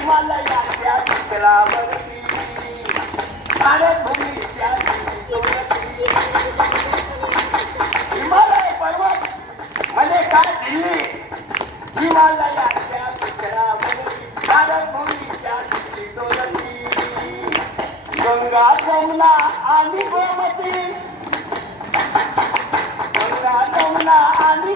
हिमालयाच्या शिखरावरती भारत भूमीच्या हिमालय पर्वत म्हणजे काय दिल्ली हिमालयाच्या शिखरावरती भारत भूमीच्या गंगा जमुना आणि गोमती. गंगा जमुना आणि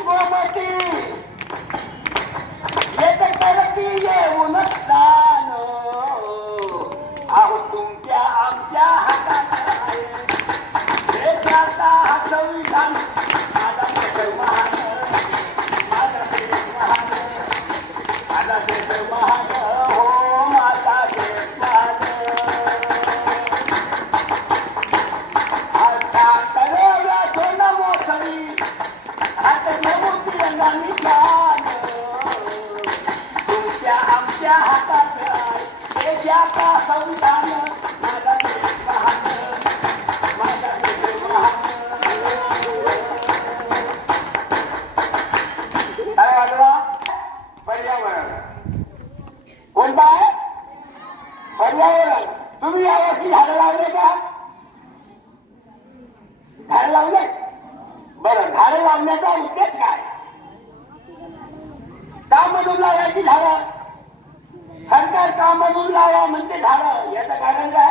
तुमच्या आमच्या हातात संतान पर्यावरण. कोणता आहे? पर्यावरण. तुम्ही यावर्षी झाडं लावले का? झाड लावले? बरं झाडं लावण्याचा उद्देश काय? का म्हणून लावायची झाडं. सरकार का म्हणून लावा म्हणते झाडं. याचं कारण काय?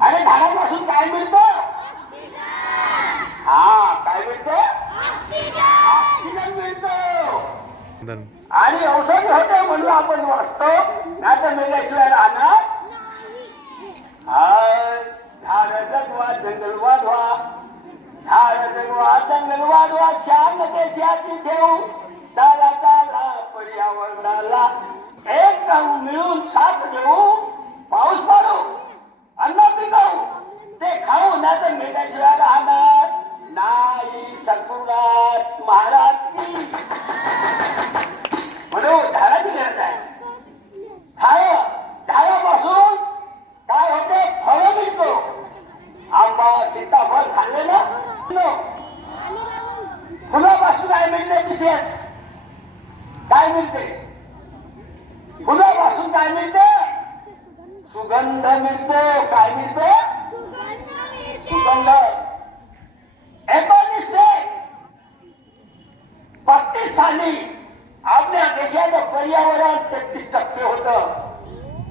अरे झाडापासून काय मिळतं हा काय मिळतं ऑक्सिजन मिळतो धन आणि औषध होते म्हणून आपण वाचतो नाही तर मेल्याशिवाय राहणार झाड जगवा जंगल वाढवा. झाड जगवा जंगल वाढवा. छान शांती ठेवू. चाला चाला पर्यावरणाला एक मिळून साथ देऊ. पाऊस पाडू अन्न पिकवू. ते खाऊ नाही तर मेल्याशिवाय राहणार नाही. सद्गुरुनाथ महाराज की म्हणून झाडाची गरज आहे झाड झाडापासून काय होते फळं मिळतो आंबा सीताफळ खाल्ले ना नो. फुलापासून काय मिळते विशेष काय मिळते. फुलापासून काय मिळते? सुगंध मिळतो. काय मिळते? सुगंध. एकोणीसशे पस्तीस साली आपल्या देशाचं पर्यावरण तेहतीस टक्के होतं.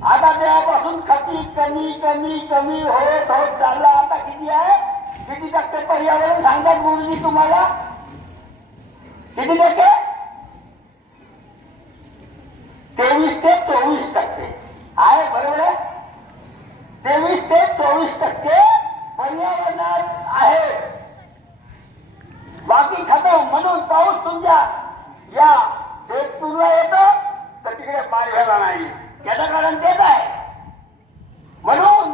आता तेव्हापासून खती कमी कमी कमी होत होत चाललं. आता किती आहे? किती टक्के पर्यावरण सांगतात गुरुजी तुम्हाला? किती टक्के तेवीस ते चोवीस टक्के आहे बरोबर आहे तेवीस ते चोवीस टक्के पर्यावरणात आहे बाकी खतम म्हणून पाऊस तुमच्या या शेतपूरला येतो तर तिकडे पायघ्याला नाही याचं कारण तेच आहे म्हणून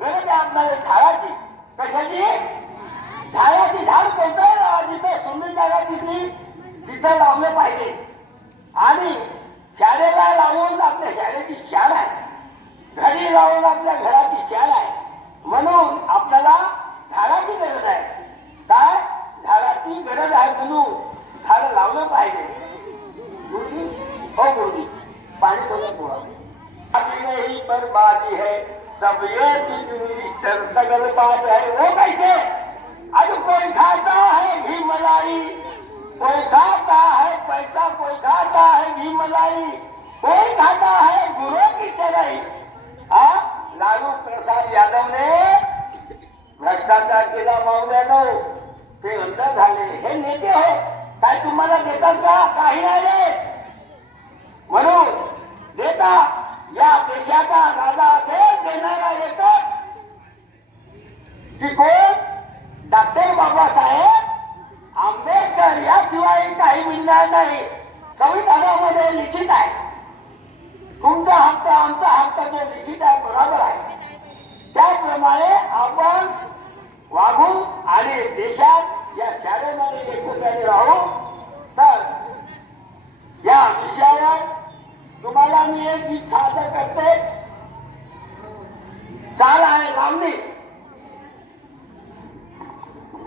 गरज आहे आपल्याला झाडाची कशाची झाडाची झाड कोणतं लावा जिथे सुंदर जागा दिसली तिथे लावलं पाहिजे. आणि शाळेला लावून आपल्या शाळेची शाळा आहे. घरी लावून आपल्या घराची शाळा आहे. म्हणून आपल्याला झाडाची गरज आहे. काय? झाडाची गरज आहे म्हणून झाड लावलं पाहिजे. गुरुजी? हो गुरुजी. पाणी थोडं थोडा अभी बर्बादी है सब ये बिजली तर सगल बात है वो हो कैसे आज कोई खाता है ही मलाई कोई घाटा है पैसा कोई घाटा है घी मलाई कोई घाटा है गुरु की चढ़ाई। हाँ लालू प्रसाद यादव ने भ्रष्टाचार केला मावल्यानं ते अंतर झाले. हे नेते हो काय तुम्हाला देतात का? काही नाही म्हणून देता या देशाचा राजा असेल देणारा एकच की कोण? डॉक्टर बाबासाहेब शिवाय काही मिळणार नाही. संविधानामध्ये लिखित आहे. तुमचा हक्क आमचा हक्क जो लिखित आहे बरोबर आहे. त्याप्रमाणे आपण वागू आणि देशात या शाळेमध्ये एकत्रित राहू तर या विषयावर तुम्हाला मी एक गीत सादर करते. चाल आहे लांबणी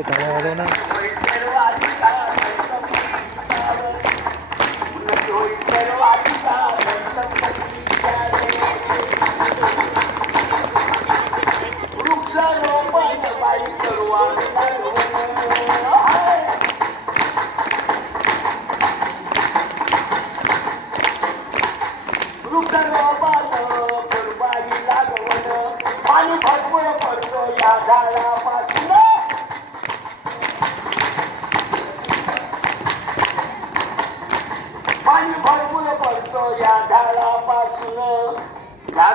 वाजवा. काय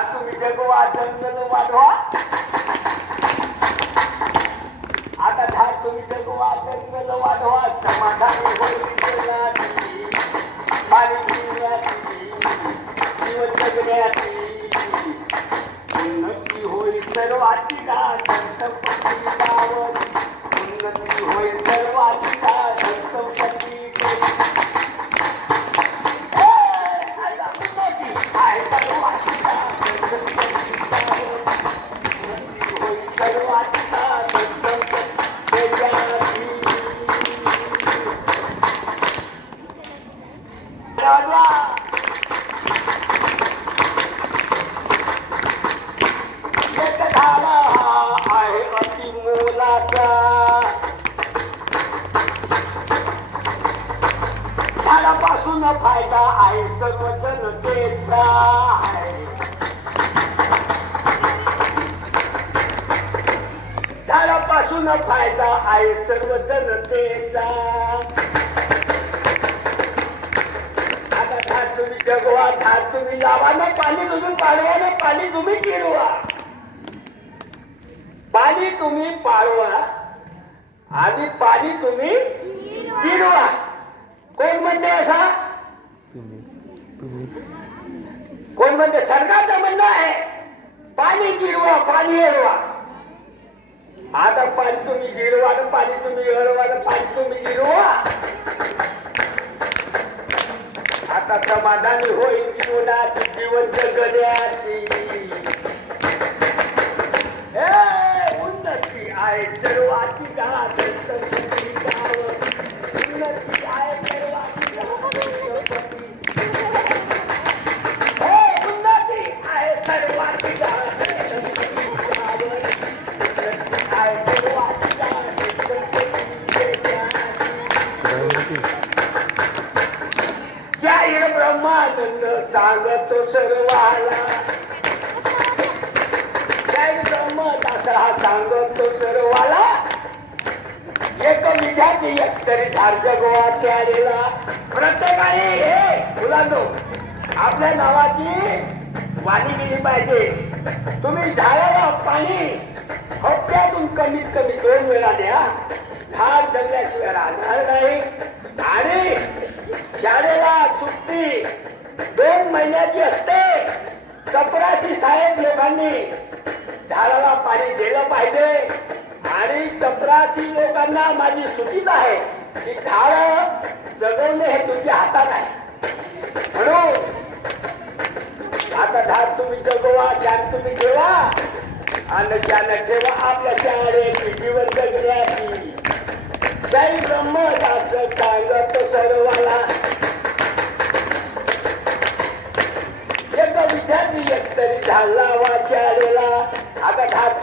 झाड तुम्ही जगवा जंगल वाढवा आता धा तुम्ही जगवा जंगल वाढवा समाधान होईल पाणी पिण्याची जीवन जगण्याची उन्नती होईल सर्वाची गाठण आहे सर्व जनतेचा आहे झाडापासून फायदा आहे सर्व जनतेचा आता झाड तुम्ही जगवा झाड तुम्ही लावा ना पाणी तुम्ही पाडवा ना पाणी तुम्ही किरवा पाणी तुम्ही पाळवा आणि पाणी तुम्ही किरवा कोण म्हणते असा? कोण म्हणते सरकारचं म्हणणं आहे पाणी गिरवा पाणी हरवा आता पाणी तुम्ही गिरवा पाणी तुम्ही हरवा पाणी तुम्ही गिरवा आता समाधानी होईल जीवनाची जीवन जगण्याची उन्नती आहे सर्वाची गाठ आनंद सांगतो सर्वाला. जाहीर ब्रह्मदास हा सांगतो सर्वाला. एक विद्यार्थी एक तरी धार आलेला. प्रत्येकाने हे मुलांनो आपल्या नावाची वाणी केली पाहिजे. तुम्ही झाडाला पाणी हप्त्यातून कमीत कमी दोन वेळा द्या. झाड जगल्याशिवाय राहणार नाही. आणि शाळेला सुट्टी दोन महिन्याची असते. चपराची साहेब लोकांनी झाडाला पाणी दिलं पाहिजे. आणि चपराशी लोकांना माझी सूचित आहे की झाड जगवणे हे तुमच्या हातात आहे. म्हणून आता झाड तुम्ही जगवा ज्ञान तुम्ही ठेवा. आणि ज्ञान ठेवा आपल्या शाळे जीवन जगण्याची. जय ब्रह्मदास सांगत चांगलं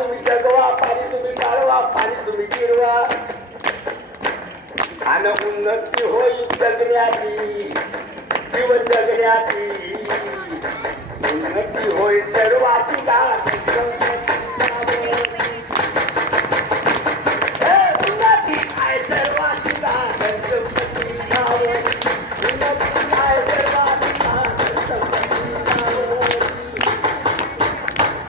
तुम्ही जगवा पाणी तुम्ही काढवा पाणी तुम्ही गिरवा आणि उन्नती होईल जगण्याची जीवन जगण्याची.